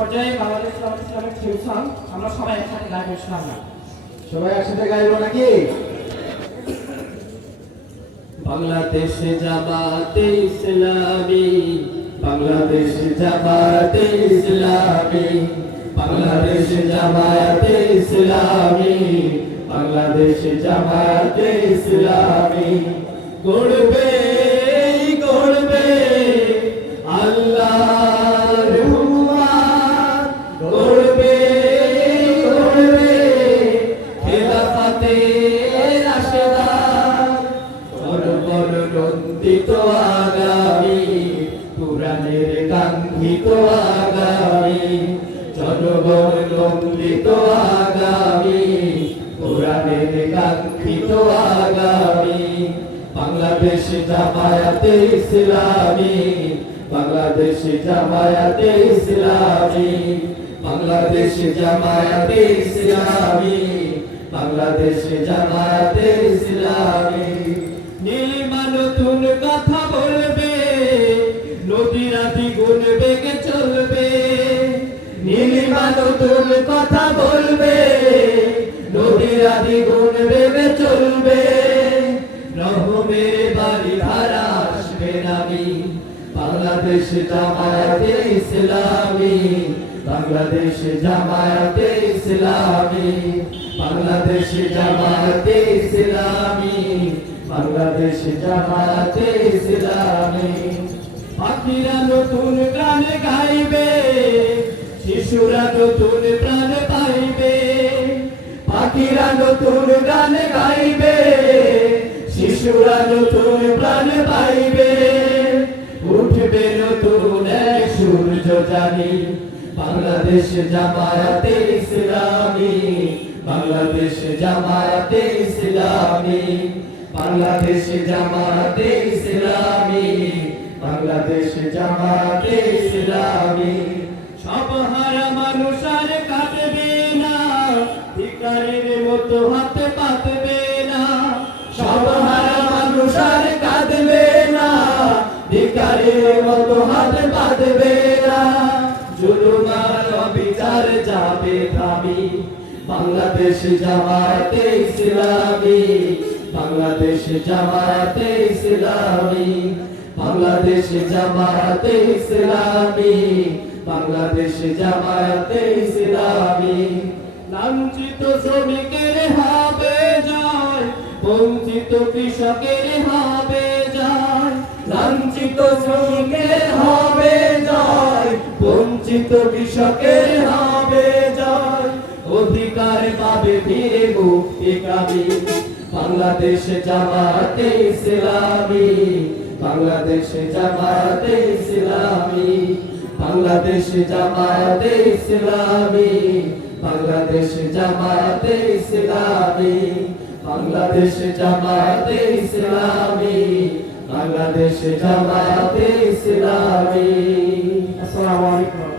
পর্যায়ে বাংলাদেশ জামায়াতে ইসলামের theme song আমরা সবাই একসাথে গাইব ইনশাআল্লাহ। সবাই একসাথে গাইবো নাকি? বাংলাদেশ জামাতে ইসলামী, বাংলাদেশ জামাতে ইসলামী, বাংলাদেশ জামাতে ইসলামী, বাংলাদেশ জামাতে ইসলামী গড়বে গড়বে আল্লাহর উম্মাত, গড়বে গড়বে খেলাফতের রাশেদার, জনগণনন্দিত আগামী, পুরাণের কাঙ্ক্ষিত আগামী, জনগণনন্দিত আগামী, পুরাণের কাঙ্ক্ষিত আগামী। বাংলাদেশ জামায়াতে ইসলামী, বাংলাদেশ জামায়াতে ইসলামী, বাংলাদেশ জামায়াতে ইসলামী, বাংলাদেশ জামায়াতে ইসলামী। নীলিমা নতুন কথা বলবে, নদীরা দ্বিগুণ বেগে চলবে। নীলিমা নতুন কথা বলবে, নদীরা দ্বিগুণ বেগে চলবে। রহমের বাড়ি ধারা আসবে নামি, বাংলাদেশ জামায়াতে ইসলামী, বাংলাদেশ জামায়াতে ইসলামী, বাংলাদেশ জামায়াতে ইসলামী, বাংলাদেশ জামায়াতে ইসলামী। পাখিরা নতুন গান গাইবে, শিশুরা নতুন প্রাণ পাইবে। পাখিরা নতুন গান গাইবে, শিশুরা নতুন প্রাণ পাইবে। উঠবে নতুন এক সূর্য জানি, বাংলাদেশ জামায়াতে ইসলামী, বাংলাদেশ জামায়াতে ইসলামী, বাংলাদেশ জামায়াতে ইসলামী, বাংলাদেশ জামায়াতে ইসলামী। সব হারা মানুষ আর কাটবে না, ভিখারির মতো হাতে পাতবে না। সব হারা মানুষ আর কাঁদবে না, ভিখারির মতো হাতে পাতবে না। জুলুম আর অবিচার যাবে থামি, বাংলাদেশ জামায়াতে ইসলামী, বাংলাদেশ জামায়াতে ইসলামী, বাংলাদেশ জামায়াতে ইসলামী, বাংলাদেশ জামায়াতে ইসলামী। লাঞ্ছিত শ্রমিকের হবে জয়, বঞ্চিত কৃষকের হবে জয়। লাঞ্ছিত শ্রমিকের হবে জয়, বঞ্চিত কৃষকের হবে জয়। অধিকার পাবে ফিরে মুক্তিকামী, বাংলাদেশ জামায়াতে ইসলামী, বাংলাদেশ জামায়াতে ইসলামী, বাংলাদেশ জামায়াতে ইসলামী, বাংলাদেশ জামায়াতে ইসলামী, বাংলাদেশ জামায়াতে ইসলামী, বাংলাদেশ জামায়াতে ইসলামী। আসসালামু আলাইকুম।